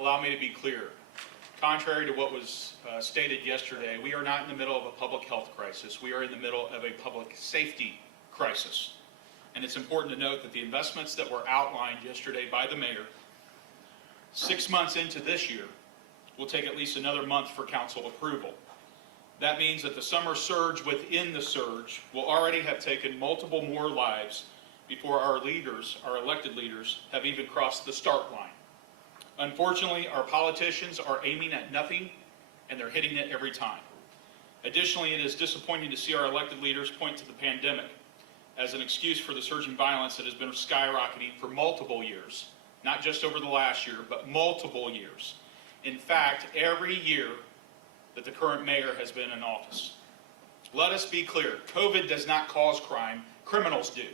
allow me to be clear. Contrary to what was stated yesterday, we are not in the middle of a public health crisis. We are in the middle of a public safety crisis. And it's important to note that the investments that were outlined yesterday by the mayor, 6 months into this year, will take at least another month for council approval. That means that the summer surge within the surge will already have taken multiple more lives before our leaders, our elected leaders, have even crossed the start line. Unfortunately, our politicians are aiming at nothing, and they're hitting it every time. Additionally, it is disappointing to see our elected leaders point to the pandemic as an excuse for the surging violence that has been skyrocketing for multiple years, not just over the last year, but multiple years. In fact, every year that the current mayor has been in office. Let us be clear, COVID does not cause crime, criminals do.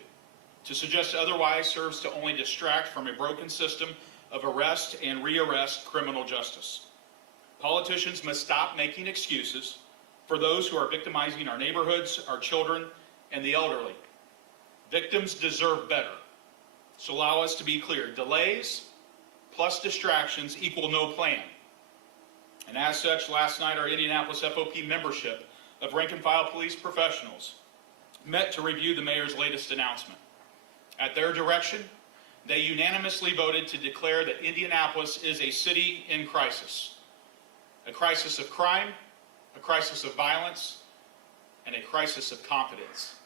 To suggest otherwise serves to only distract from a broken system of arrest and rearrest criminal justice. Politicians must stop making excuses for those who are victimizing our neighborhoods, our children, and the elderly. Victims deserve better. So allow us to be clear. Delays plus distractions equal no plan. And as such, last night our Indianapolis FOP membership of rank and file police professionals met to review the mayor's latest announcement. At their direction, they unanimously voted to declare that Indianapolis is a city in crisis. A crisis of crime, a crisis of violence, and a crisis of confidence.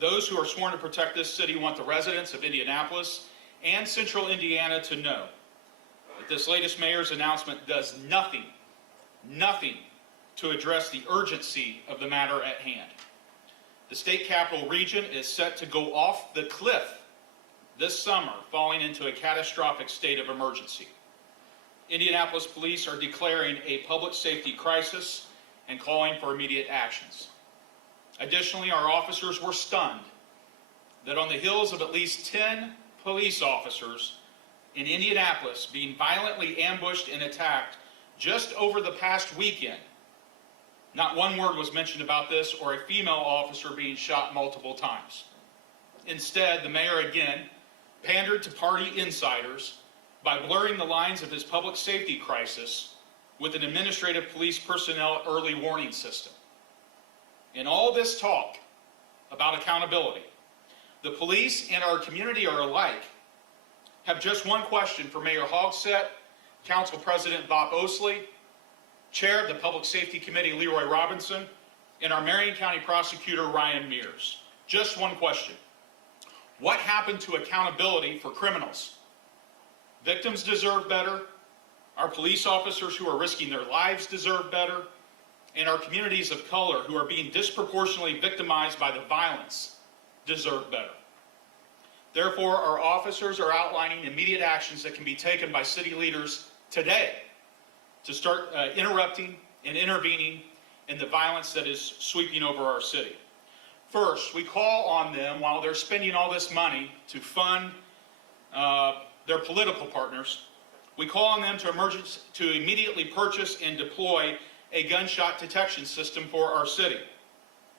Those who are sworn to protect this city want the residents of Indianapolis and Central Indiana to know that this latest mayor's announcement does nothing to address the urgency of the matter at hand. The state capital region is set to go off the cliff this summer, falling into a catastrophic state of emergency. Indianapolis police are declaring a public safety crisis and calling for immediate actions. Additionally, our officers were stunned that on the heels of at least 10 police officers in Indianapolis being violently ambushed and attacked just over the past weekend, not one word was mentioned about this or a female officer being shot multiple times. Instead, the mayor again pandered to party insiders by blurring the lines of his public safety crisis with an administrative police personnel early warning system. In all this talk about accountability, the police and our community are alike have just one question for Mayor Hogsett, Council President Bob Osley, Chair of the Public Safety Committee Leroy Robinson, and our Marion County Prosecutor Ryan Mears. Just one question. What happened to accountability for criminals? Victims deserve better. Our police officers who are risking their lives deserve better. And our communities of color who are being disproportionately victimized by the violence deserve better. Therefore, our officers are outlining immediate actions that can be taken by city leaders today to start interrupting and intervening in the violence that is sweeping over our city. First, we call on them, while they're spending all this money to fund their political partners, we call on them to immediately purchase and deploy a gunshot detection system for our city.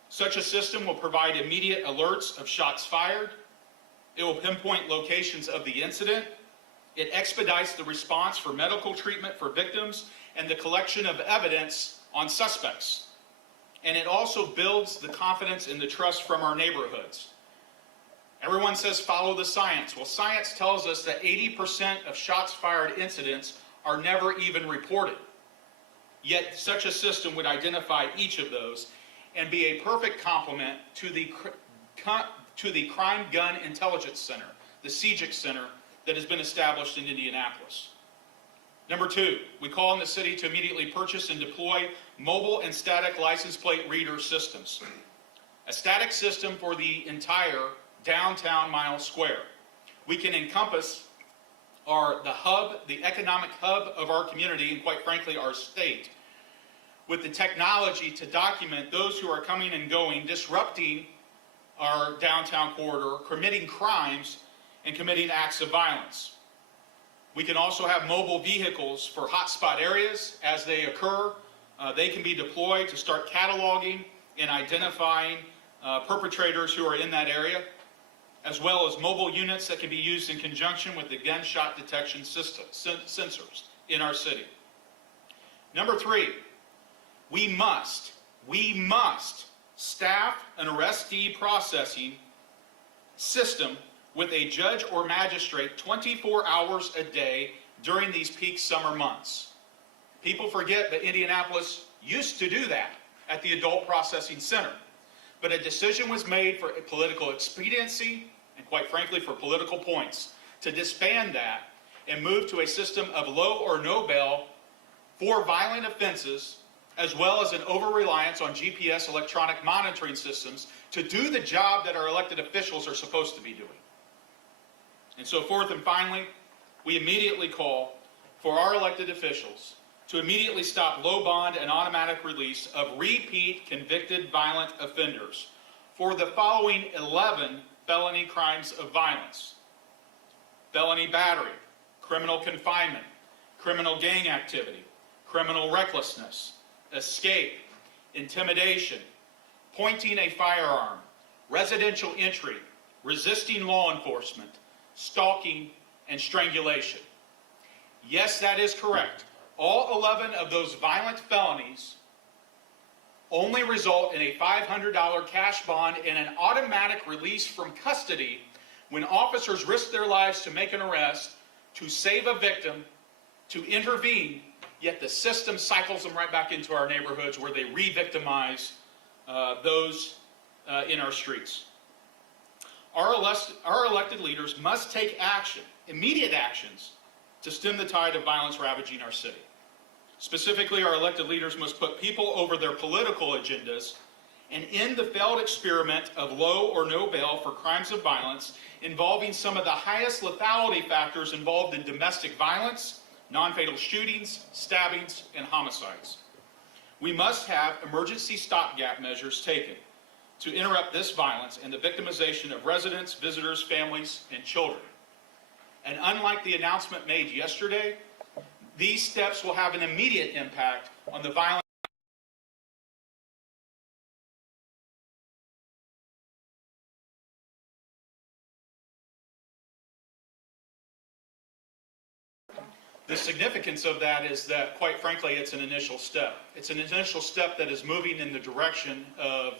Such a system will provide immediate alerts of shots fired. It will pinpoint locations of the incident. It expedites the response for medical treatment for victims and the collection of evidence on suspects. And it also builds the confidence and the trust from our neighborhoods. Everyone says follow the science. Well, science tells us that 80% of shots fired incidents are never even reported. Yet such a system would identify each of those and be a perfect complement to the Crime Gun Intelligence Center, the CJIC Center that has been established in Indianapolis. Number two, we call on the city to immediately purchase and deploy mobile and static license plate reader systems. A static system for the entire downtown mile square. We can encompass the economic hub of our community and quite frankly our state with the technology to document those who are coming and going, disrupting our downtown corridor, committing crimes, and committing acts of violence. We can also have mobile vehicles for hotspot areas as they occur. They can be deployed to start cataloging and identifying perpetrators who are in that area, as well as mobile units that can be used in conjunction with the gunshot detection system, sensors. in our city. Number 3, we must staff an arrestee processing system with a judge or magistrate 24 hours a day during these peak summer months. People forget that Indianapolis used to do that at the Adult Processing Center. But a decision was made for political expediency and, quite frankly, for political points to disband that and move to a system of low or no bail for violent offenses, as well as an over-reliance on GPS electronic monitoring systems to do the job that our elected officials are supposed to be doing. And so fourth and finally, we immediately call for our elected officials to immediately stop low bond and automatic release of repeat convicted violent offenders for the following 11 felony crimes of violence: felony battery, criminal confinement, criminal gang activity, criminal recklessness, escape, intimidation, pointing a firearm, residential entry, resisting law enforcement, stalking, and strangulation. Yes, that is correct. All 11 of those violent felonies only result in a $500 cash bond and an automatic release from custody when officers risk their lives to make an arrest, to save a victim, to intervene, yet the system cycles them right back into our neighborhoods where they re-victimize those in our streets. Our elected leaders must take action, immediate actions, to stem the tide of violence ravaging our city. Specifically, our elected leaders must put people over their political agendas and end the failed experiment of low or no bail for crimes of violence involving some of the highest lethality factors involved in domestic violence, non-fatal shootings, stabbings, and homicides. We must have emergency stopgap measures taken to interrupt this violence and the victimization of residents, visitors, families, and children. And unlike the announcement made yesterday, these steps will have an immediate impact on the violence. The significance of that is that, quite frankly, it's an initial step. It's an initial step that is moving in the direction of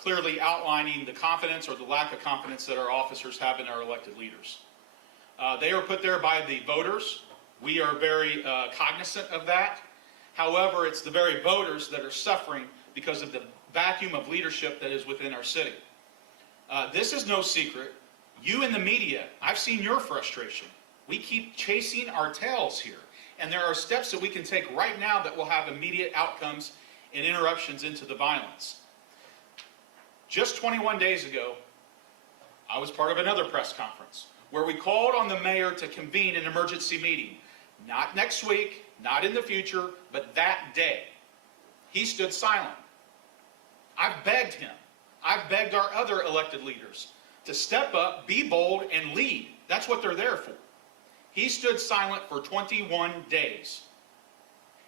clearly outlining the confidence or the lack of confidence that our officers have in our elected leaders. They are put there by the voters. We are very cognizant of that. However, it's the very voters that are suffering because of the vacuum of leadership that is within our city. This is no secret. You in the media, I've seen your frustration. We keep chasing our tails here. And there are steps that we can take right now that will have immediate outcomes and interruptions into the violence. Just 21 days ago, I was part of another press conference where we called on the mayor to convene an emergency meeting. Not next week, not in the future, but that day. He stood silent. I've begged him. I've begged our other elected leaders to step up, be bold, and lead. That's what they're there for. He stood silent for 21 days.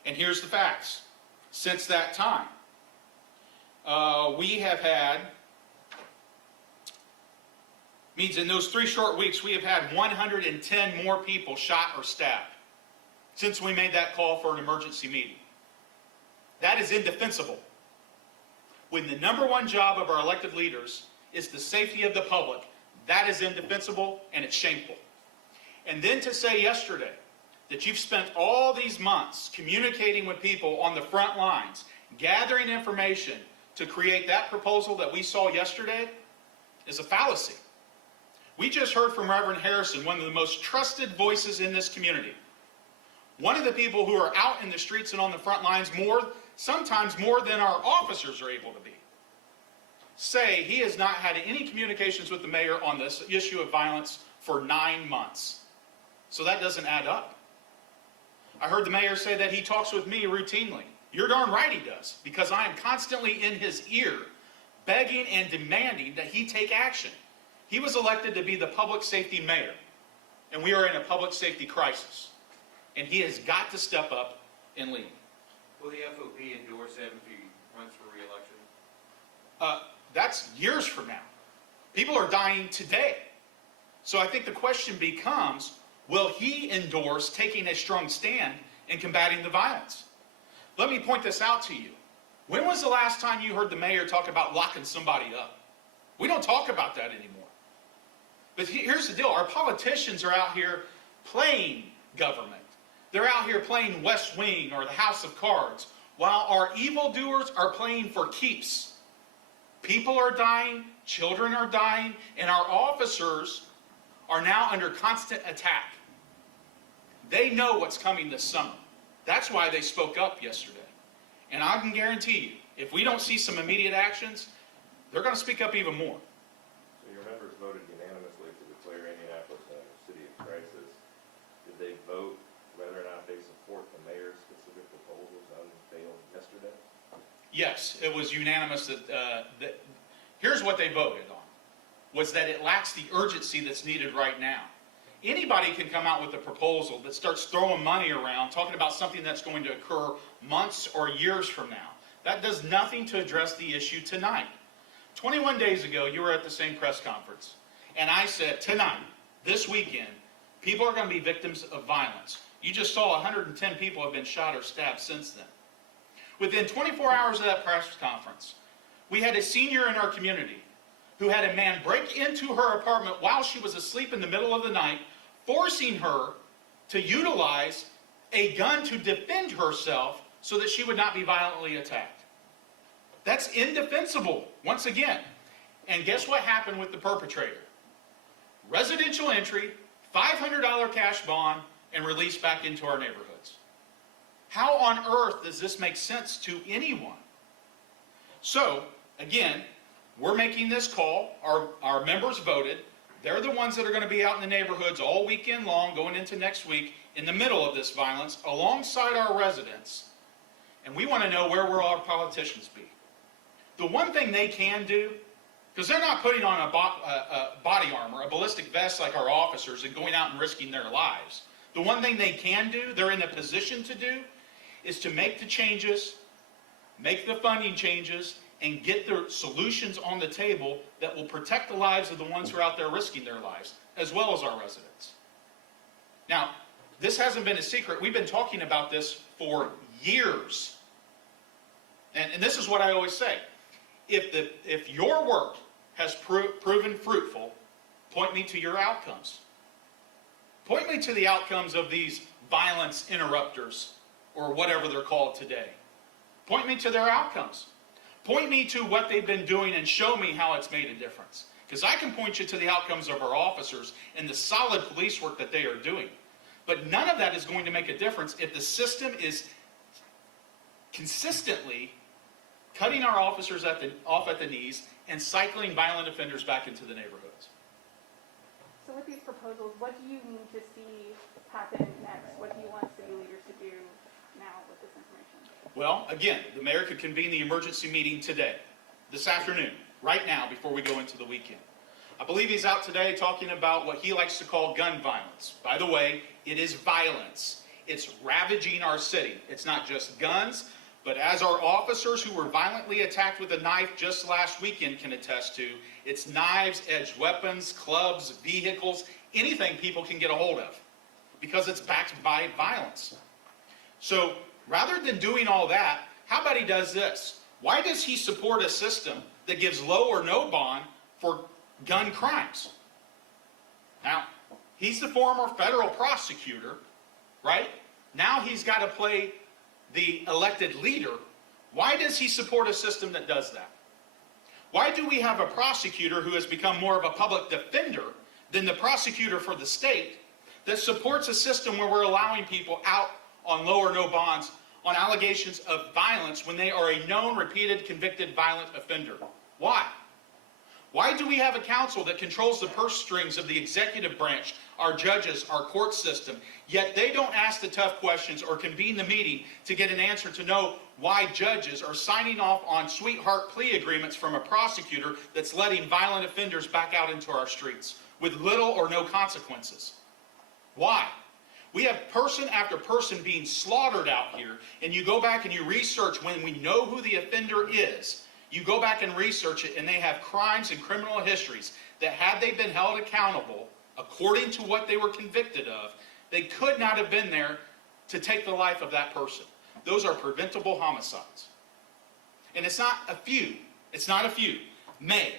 And here's the facts. Since that time, we have had, means in those 3 short weeks, we have had 110 more people shot or stabbed since we made that call for an emergency meeting. That is indefensible. When the #1 job of our elected leaders is the safety of the public, that is indefensible and it's shameful. And then to say yesterday that you've spent all these months communicating with people on the front lines, gathering information to create that proposal that we saw yesterday is a fallacy. We just heard from Reverend Harrison, one of the most trusted voices in this community. One of the people who are out in the streets and on the front lines sometimes more than our officers are able to be, say he has not had any communications with the mayor on this issue of violence for 9 months. So that doesn't add up. I heard the mayor say that he talks with me routinely. You're darn right he does, because I am constantly in his ear, begging and demanding that he take action. He was elected to be the public safety mayor, and we are in a public safety crisis. And he has got to step up and lead. Will the FOP endorse him if he runs for re-election? That's years from now. People are dying today. So I think the question becomes, will he endorse taking a strong stand in combating the violence? Let me point this out to you. When was the last time you heard the mayor talk about locking somebody up? We don't talk about that anymore. But here's the deal. Our politicians are out here playing government. They're out here playing West Wing or the House of Cards, while our evildoers are playing for keeps. People are dying, children are dying, and our officers are now under constant attack. They know what's coming this summer. That's why they spoke up yesterday. And I can guarantee you, if we don't see some immediate actions, they're going to speak up even more. So your members voted unanimously to declare Indianapolis a city of crisis. Did they vote whether or not they support the mayor's specific proposals unveiled yesterday? Yes, it was unanimous that here's what they voted on, was that it lacks the urgency that's needed right now. Anybody can come out with a proposal that starts throwing money around, talking about something that's going to occur months or years from now. That does nothing to address the issue tonight. 21 days ago, you were at the same press conference, and I said, tonight, this weekend, people are going to be victims of violence. You just saw 110 people have been shot or stabbed since then. Within 24 hours of that press conference, we had a senior in our community who had a man break into her apartment while she was asleep in the middle of the night, forcing her to utilize a gun to defend herself so that she would not be violently attacked. That's indefensible, once again. And guess what happened with the perpetrator? Residential entry, $500 cash bond, and release back into our neighborhoods. How on earth does this make sense to anyone? So, again, we're making this call. Our members voted. They're the ones that are going to be out in the neighborhoods all weekend long, going into next week, in the middle of this violence, alongside our residents. And we want to know where will our politicians be. The one thing they can do, because they're not putting on a body armor, a ballistic vest like our officers, and going out and risking their lives. The one thing they can do, they're in a position to do, is to make the changes, make the funding changes, and get the solutions on the table that will protect the lives of the ones who are out there risking their lives, as well as our residents. Now, this hasn't been a secret. We've been talking about this for years. And this is what I always say. If your work has proven fruitful, point me to your outcomes. Point me to the outcomes of these violence interrupters, or whatever they're called today. Point me to their outcomes. Point me to what they've been doing and show me how it's made a difference. Because I can point you to the outcomes of our officers and the solid police work that they are doing. But none of that is going to make a difference if the system is consistently cutting our officers off at the knees and cycling violent offenders back into the neighborhoods. So with these proposals, what do you need to see happen next? What do you want city leaders to do now with this information? Well, again, the mayor could convene the emergency meeting today, this afternoon, right now, before we go into the weekend. I believe he's out today talking about what he likes to call gun violence. By the way, it is violence. It's ravaging our city. It's not just guns, but as our officers who were violently attacked with a knife just last weekend can attest to, it's knives, edged weapons, clubs, vehicles, anything people can get a hold of, because it's backed by violence. So rather than doing all that, how about he does this? Why does he support a system that gives low or no bond for gun crimes? Now, he's the former federal prosecutor, right? Now he's got to play the elected leader. Why does he support a system that does that? Why do we have a prosecutor who has become more of a public defender than the prosecutor for the state that supports a system where we're allowing people out on low or no bonds on allegations of violence when they are a known, repeated, convicted violent offender? Why? Why do we have a council that controls the purse strings of the executive branch, our judges, our court system, yet they don't ask the tough questions or convene the meeting to get an answer to know why judges are signing off on sweetheart plea agreements from a prosecutor that's letting violent offenders back out into our streets with little or no consequences? Why? We have person after person being slaughtered out here, and you go back and you research when we know who the offender is. You go back and research it, and they have crimes and criminal histories that, had they been held accountable according to what they were convicted of, They could not have been there to take the life of that person. Those are preventable homicides. And it's not a few. It's not a few. May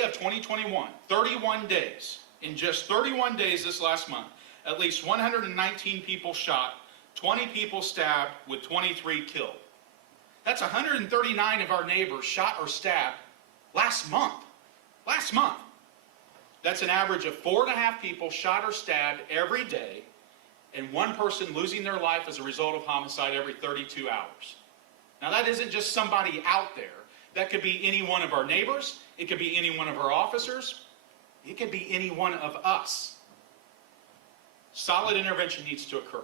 of 2021, 31 days. In just 31 days this last month, at least 119 people shot, 20 people stabbed, with 23 killed. That's 139 of our neighbors shot or stabbed last month. Last month. That's an average of 4.5 people shot or stabbed every day, and one person losing their life as a result of homicide every 32 hours. Now that isn't just somebody out there. That could be any one of our neighbors. It could be any one of our officers. It could be any one of us. Solid intervention needs to occur.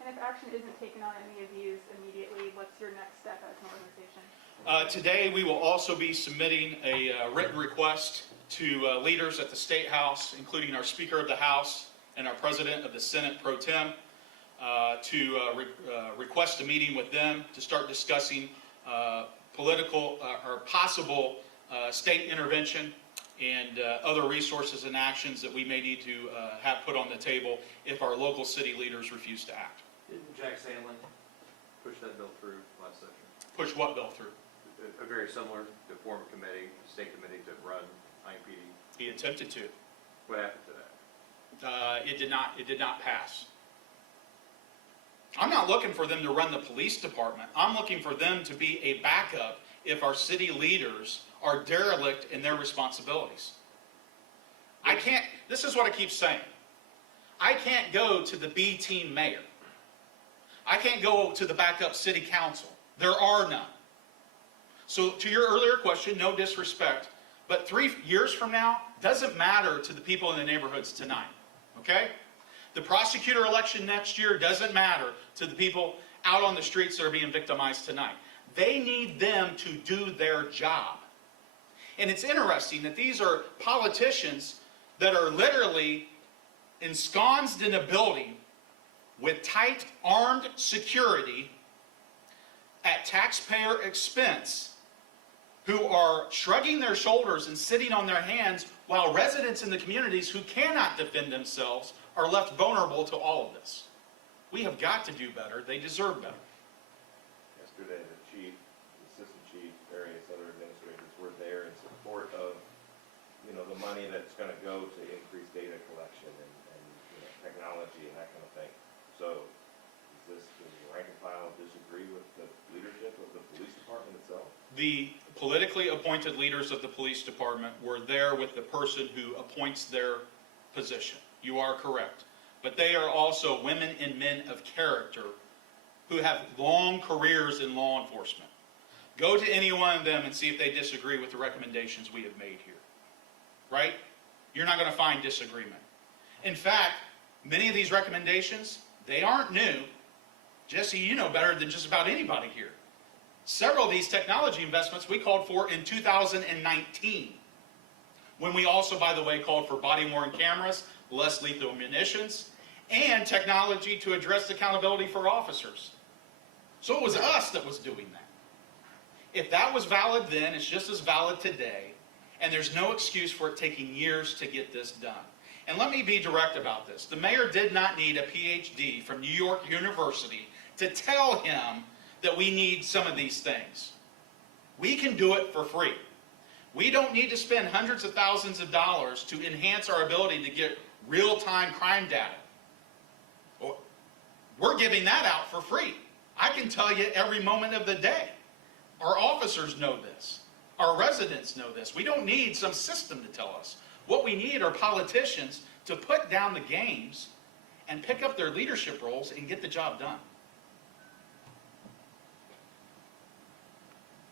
And if action isn't taken on any of these immediately, what's your next step as an organization? Today we will also be submitting a written request to leaders at the State House, including our Speaker of the House and our President of the Senate Pro Tem, to request a meeting with them to start discussing political or possible state intervention and other resources and actions that we may need to have put on the table if our local city leaders refuse to act. Didn't Jack Sandlin push that bill through last session? Push what bill through? A very similar, to form a committee, a state committee to run IMPD. He attempted to. What happened to that? It did not pass. I'm not looking for them to run the police department. I'm looking for them to be a backup if our city leaders are derelict in their responsibilities. This is what I keep saying. I can't go to the B team mayor. I can't go to the backup city council. There are none. So to your earlier question, no disrespect, but 3 years from now doesn't matter to the people in the neighborhoods tonight, okay? The prosecutor election next year doesn't matter to the people out on the streets that are being victimized tonight. They need them to do their job. And it's interesting that these are politicians that are literally ensconced in a building with tight armed security at taxpayer expense, who are shrugging their shoulders and sitting on their hands while residents in the communities who cannot defend themselves are left vulnerable to all of this. We have got to do better. They deserve better. Yesterday, the chief, the assistant chief, various other administrators were there in support of, the money that's going to go to increase data collection and technology and that kind of thing. So, does the rank and file disagree with the leadership of the police department itself? The politically appointed leaders of the police department were there with the person who appoints their position. You are correct. But they are also women and men of character who have long careers in law enforcement. Go to any one of them and see if they disagree with the recommendations we have made here. Right? You're not going to find disagreement. In fact, many of these recommendations, they aren't new. Jesse, you know better than just about anybody here. Several of these technology investments we called for in 2019. When we also, by the way, called for body-worn cameras, less lethal munitions, and technology to address accountability for officers. So it was us that was doing that. If that was valid then, it's just as valid today, and there's no excuse for it taking years to get this done. And let me be direct about this. The mayor did not need a PhD from New York University to tell him that we need some of these things. We can do it for free. We don't need to spend hundreds of thousands of dollars to enhance our ability to get real-time crime data. We're giving that out for free. I can tell you every moment of the day. Our officers know this. Our residents know this. We don't need some system to tell us. What we need are politicians to put down the games and pick up their leadership roles and get the job done.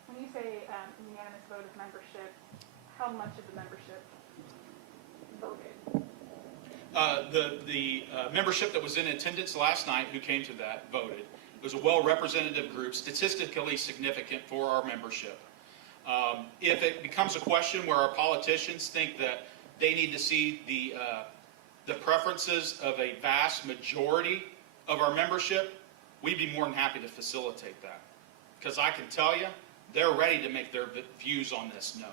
When you say unanimous vote of membership, how much of the membership voted? The membership that was in attendance last night who came to that voted. It was a well-representative group, statistically significant for our membership. If it becomes a question where our politicians think that they need to see the preferences of a vast majority of our membership, we'd be more than happy to facilitate that. Because I can tell you, they're ready to make their views on this known.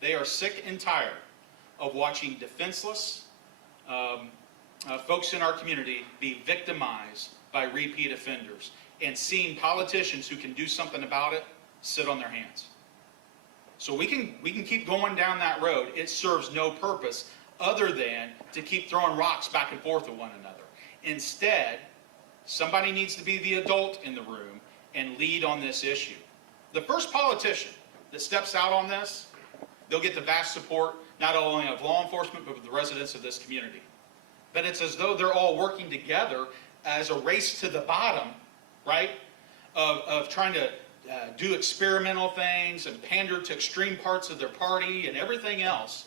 They are sick and tired of watching defenseless, folks in our community be victimized by repeat offenders, and seeing politicians who can do something about it sit on their hands. So we can keep going down that road. It serves no purpose other than to keep throwing rocks back and forth at one another. Instead, somebody needs to be the adult in the room and lead on this issue. The first politician that steps out on this, they'll get the vast support not only of law enforcement, but of the residents of this community. But it's as though they're all working together as a race to the bottom, right, of trying to do experimental things and pander to extreme parts of their party and everything else.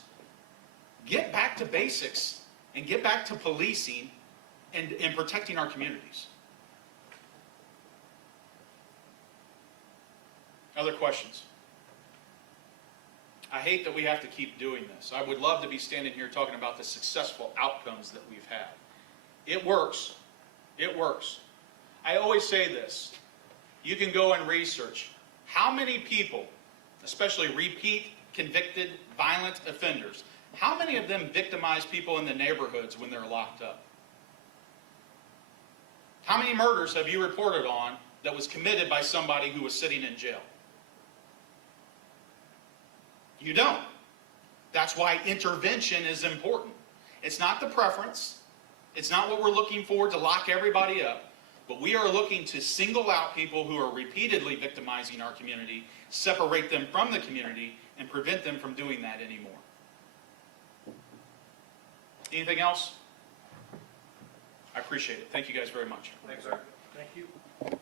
Get back to basics and get back to policing and protecting our communities. Other questions? I hate that we have to keep doing this. I would love to be standing here talking about the successful outcomes that we've had. It works. It works. I always say this. You can go and research how many people, especially repeat convicted violent offenders, how many of them victimize people in the neighborhoods when they're locked up? How many murders have you reported on that was committed by somebody who was sitting in jail? You don't. That's why intervention is important. It's not the preference. It's not what we're looking for to lock everybody up. But we are looking to single out people who are repeatedly victimizing our community, separate them from the community, and prevent them from doing that anymore. Anything else? I appreciate it. Thank you guys very much. Thanks, sir. Thank you.